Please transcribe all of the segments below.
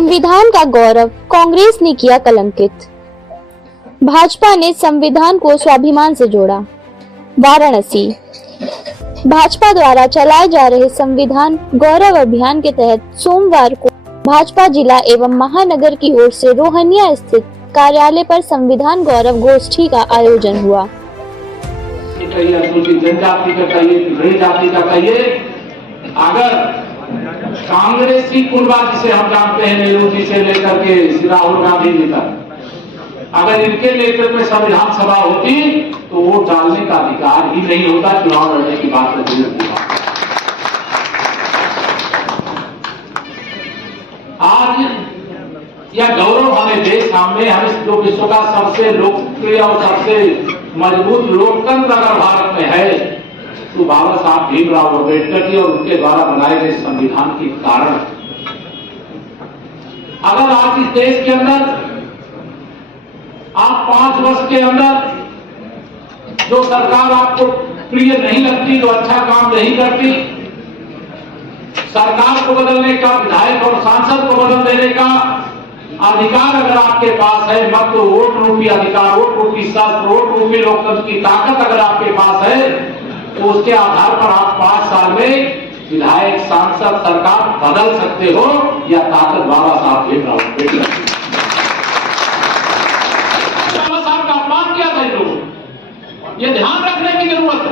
संविधान का गौरव कांग्रेस ने किया कलंकित। भाजपा ने संविधान को स्वाभिमान से जोड़ा। वाराणसी। भाजपा द्वारा चलाए जा रहे संविधान गौरव अभियान के तहत सोमवार को भाजपा जिला एवं महानगर की ओर से रोहनिया स्थित कार्यालय पर संविधान गौरव गोष्ठी का आयोजन हुआ। जनजाति का कहिए, अगर कांग्रेसी कुनबा जिसे हम जानते हैं, नेहरू जी से लेकर के राहुल गांधी जी तक, अगर इनके नेतृत्व में संविधान सभा होती तो वोट डालने का अधिकार ही नहीं होता, चुनाव लड़ने की बात नहीं होती। आज यह गौरव हमें देश हमें जो विश्व का सबसे लोकप्रिय और सबसे मजबूत लोकतंत्र अगर भारत में है तो बाबा साहब भीमराव अम्बेडकर जी और उनके द्वारा बनाए गए संविधान के कारण। अगर आज इस देश के अंदर आप 5 वर्ष के अंदर जो सरकार आपको प्रिय नहीं लगती, जो अच्छा काम नहीं करती, सरकार को बदलने का, विधायक और सांसद को बदल देने का अधिकार अगर आपके पास है, मत तो वोट रूपी अधिकार, वोट रूपी शस्त्र, वोट रूपी लोकतंत्र की ताकत अगर आपके पास है तो उसके आधार पर आप 5 साल में विधायक, सांसद, सरकार बदल सकते हो। या ताकत बाबा साहब भीमराव अम्बेडकर बाबा साहब का अपमान किया था लोग, ये ध्यान रखने की जरूरत है।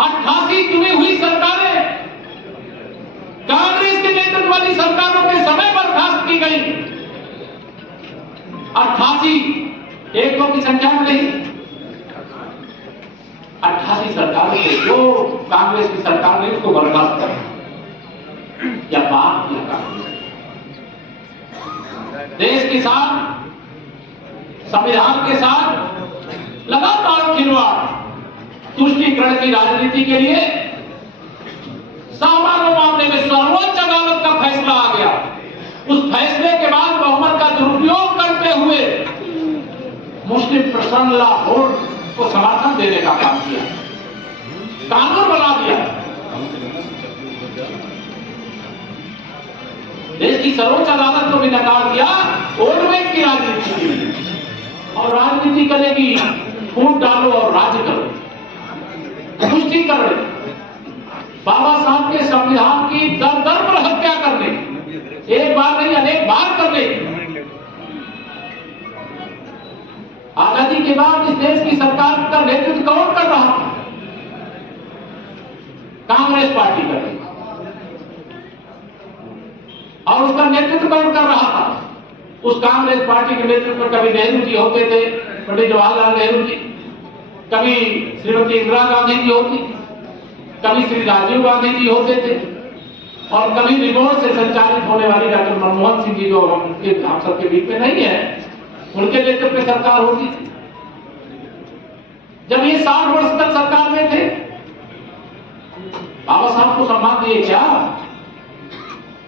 88 चुनी हुई सरकारें कांग्रेस के नेतृत्व वाली सरकारों के समय बर्खास्त की गई। 88 एक दो की संख्या में नहीं, 88 सरकारों से जो कांग्रेस की सरकार ने उसको बर्खास्त कर या बात किया। कांग्रेस देश के साथ, संविधान के साथ लगातार खिलवाड़, तुष्टीकरण की राजनीति के लिए सामान्य मामले में सर्वोच्च अदालत का फैसला आ गया। उस फैसले के बाद बहुमत का दुरुपयोग करते हुए मुस्लिम प्रसन्न लाहौर को समर्थन देने का काम किया, कानून बना दिया। देश की सर्वोच्च अदालत को भी नकार दिया वोट बैंक की राजनीति के लिए। और राजनीति करेगी, फूट डालो और राज्य करो, तुष्टीकरण, बाबा साहब के संविधान की दर दर पर हत्या करने, एक बार नहीं अनेक बार करने। आजादी के बाद इस देश की सरकार का नेतृत्व कौन कर रहा था? कांग्रेस पार्टी कर रही और उसका नेतृत्व कौन कर रहा था? उस कांग्रेस पार्टी के नेतृत्व में कभी नेहरू जी होते थे, पंडित जवाहरलाल नेहरू जी, कभी श्रीमती इंदिरा गांधी जी होती, कभी श्री राजीव गांधी जी होते थे, और कभी रिमोट से संचालित होने वाली डॉक्टर मनमोहन सिंह जी, जो हम सबके बीच में नहीं है, उनके नेतृत्व में सरकार होती थी। जब ये 60 वर्ष तक सरकार में थे, बाबा साहब को सम्मान दिए क्या?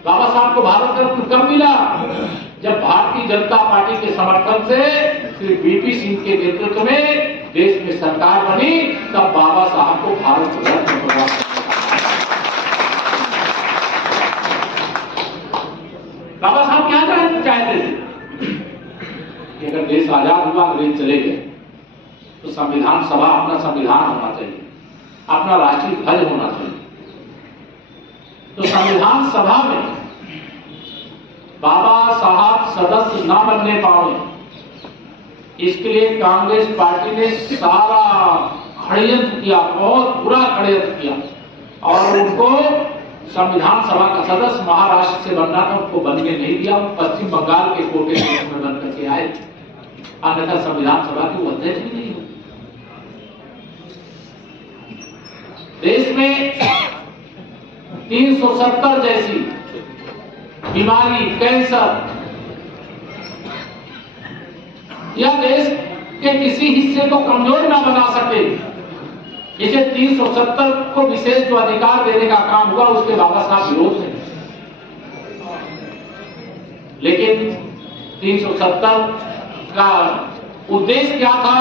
बाबा साहब को भारत रत्न कब मिला? जब भारतीय जनता पार्टी के समर्थन से श्री वीपी सिंह के नेतृत्व में देश में सरकार बनी, तब बाबा साहब को भारत रत्न प्रदान। बाबा साहब क्या चाहते थे? अगर देश आजाद हुआ, अंग्रेज चले गए, तो संविधान सभा अपना संविधान होना चाहिए, अपना राष्ट्रीय ध्वज होना चाहिए। तो संविधान सभा में बाबा साहब सदस्य न बनने पाए, इसके लिए कांग्रेस पार्टी ने सारा षड्यंत्र किया, बहुत बुरा षड्यंत्र किया, और उनको संविधान सभा का सदस्य महाराष्ट्र से बनना था, उनको बनने नहीं दिया। पश्चिम बंगाल के कोटे में बन करके आए, अन्यथा संविधान सभा के अध्यक्ष ही नहीं हो। देश में 370 जैसी बीमारी, कैंसर, या देश के किसी हिस्से को कमजोर ना बना सके, इसे 370 को विशेष जो अधिकार देने का काम हुआ, उसके बाबा साहब विरोध है। लेकिन 370 का उद्देश्य क्या था?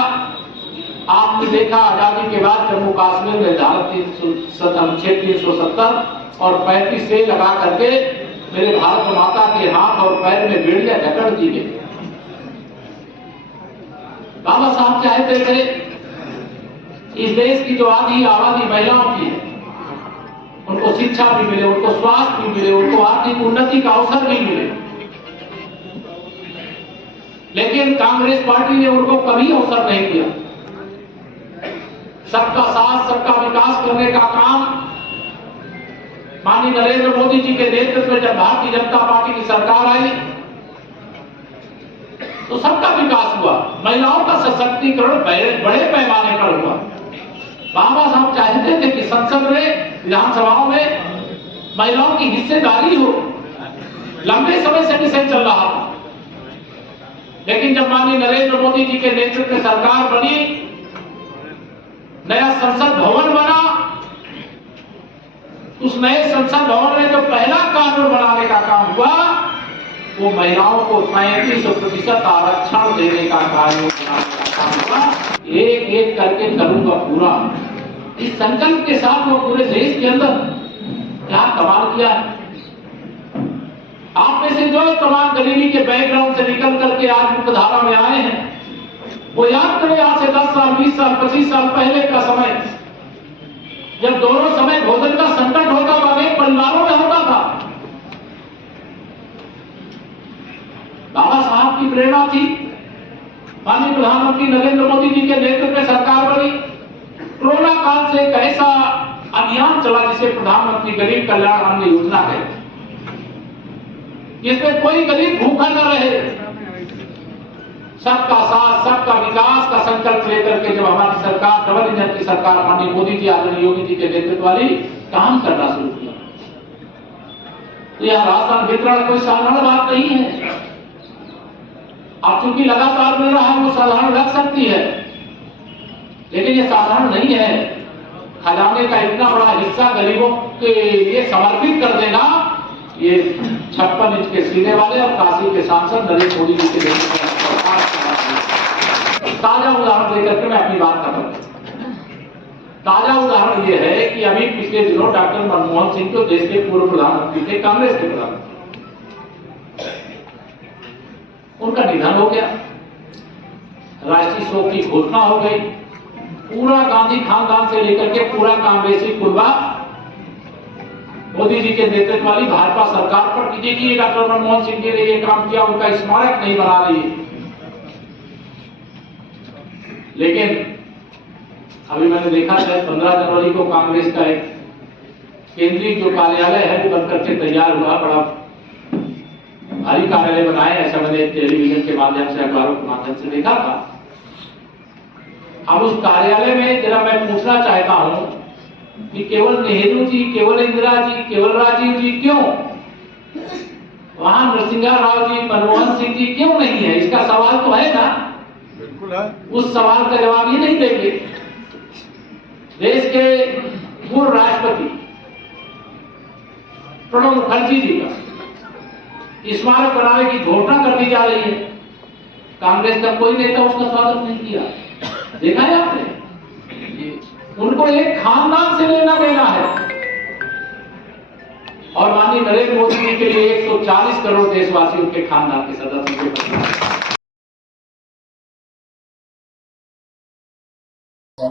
आपने देखा, आजादी के बाद जम्मू कश्मीर में धारा 370 और 35 से लगा करके मेरे भारत माता के हाथ और पैर में बेड़ियां जकड़ दी गई। बाबा साहब चाहते थे इस देश की जो आधी आबादी महिलाओं की है, उनको शिक्षा भी मिले, उनको स्वास्थ्य भी मिले, उनको आर्थिक उन्नति का अवसर भी मिले। लेकिन कांग्रेस पार्टी ने उनको कभी अवसर नहीं दिया। सबका साथ सबका विकास करने का काम माननीय नरेंद्र मोदी जी के नेतृत्व में जब भारतीय जनता पार्टी की सरकार आई तो सबका विकास हुआ, महिलाओं का सशक्तिकरण बड़े पैमाने पर हुआ। बाबा साहब चाहते थे कि संसद में, विधानसभाओं में महिलाओं की हिस्सेदारी हो। लंबे समय से विषय चल रहा था, लेकिन जब माननीय नरेंद्र मोदी जी के नेतृत्व में सरकार बनी, नया संसद भवन बना, उस नए संसद भवन में जो पहला कानून बनाने का काम हुआ वो महिलाओं को 35% आरक्षण देने का कानून बनाने का काम हुआ। एक एक करके करूंगा पूरा, इस संकल्प के साथ वो पूरे देश के अंदर क्या कमाल किया है। आप में से जो तमाम गरीबी के बैकग्राउंड से निकल करके आज मुख्यधारा में आए हैं, वो याद करें आज से 10 साल, 20 साल, 25 साल पहले का समय, जब दोनों समय भोजन का संकट होता था, अनेक परिवारों में होता था। बाबा साहब की प्रेरणा थी, माननीय प्रधानमंत्री नरेंद्र मोदी जी के नेतृत्व में सरकार बनी। कोरोना काल से एक ऐसा अभियान चला जिसे प्रधानमंत्री गरीब कल्याण अन्न योजना है, जिसमें कोई गरीब भूखा न रहे। सबका साथ सबका विकास का संकल्प लेकर के जब हमारी सरकार, डबल इंजन की सरकार माननीय मोदी जी, आदरणीय योगी जी के नेतृत्व वाली काम करना शुरू किया, तो यह राशन वितरण कोई साधारण बात नहीं है। अब चूंकि लगातार मिल रहा है वो साधारण लग सकती है, लेकिन ये साधारण नहीं है। खजाने का इतना बड़ा हिस्सा गरीबों के लिए समर्पित कर देना, ये 56 इंच के सीने वाले और काशी के सांसद नरेंद्र मोदी जी के नेतृत्व में ताजा उदाहरण देकर के मैं अपनी बात खत्म करूं। ताजा उदाहरण ये है कि अभी पिछले दिनों डॉक्टर मनमोहन सिंह जो देश के पूर्व प्रधानमंत्री थे, कांग्रेस के प्रधानमंत्री, उनका निधन हो गया, राष्ट्रीय शोक की घोषणा हो गई। पूरा गांधी खानदान से लेकर के पूरा कांग्रेसी कुर्बा मोदी जी के नेतृत्व वाली भाजपा सरकार पर देखिए, डॉक्टर मनमोहन सिंह जी ने ये काम किया, उनका स्मारक नहीं बना रही। लेकिन अभी मैंने देखा है 15 जनवरी को कांग्रेस का एक केंद्रीय जो कार्यालय है वो बनकर के तैयार हुआ, बड़ा भारी कार्यालय बनाए, ऐसा मैंने टेलीविजन के माध्यम से, अखबारों के माध्यम से देखा था। अब उस कार्यालय में जरा मैं पूछना चाहता हूं कि केवल नेहरू जी, केवल इंदिरा जी, केवल राजीव जी क्यों, वहां नरसिंहा राव जी, मनमोहन सिंह जी क्यों नहीं है? इसका सवाल तो है ना। बिल्कुल है। उस सवाल का जवाब ही नहीं देंगे। देश के पूर्व राष्ट्रपति प्रणब मुखर्जी जी का स्मारक बनाने की घोषणा कर दी जा रही है, कांग्रेस का कोई नेता उसका स्वागत नहीं किया। देखा है आपने? उनको एक खानदान से लेना देना है, और माननीय नरेंद्र मोदी जी के लिए 140 करोड़ देशवासी उनके खानदान के सदस्य।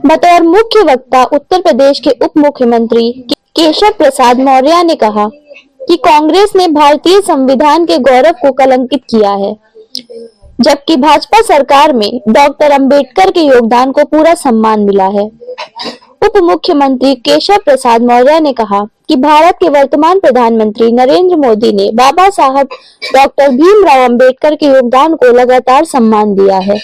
बतौर मुख्य वक्ता उत्तर प्रदेश के उप मुख्यमंत्री केशव प्रसाद मौर्य ने कहा कि कांग्रेस ने भारतीय संविधान के गौरव को कलंकित किया है, जबकि भाजपा सरकार में डॉक्टर अंबेडकर के योगदान को पूरा सम्मान मिला है। उप मुख्यमंत्री केशव प्रसाद मौर्य ने कहा कि भारत के वर्तमान प्रधानमंत्री नरेंद्र मोदी ने बाबा साहब डॉक्टर भीमराव अंबेडकर के योगदान को लगातार सम्मान दिया है।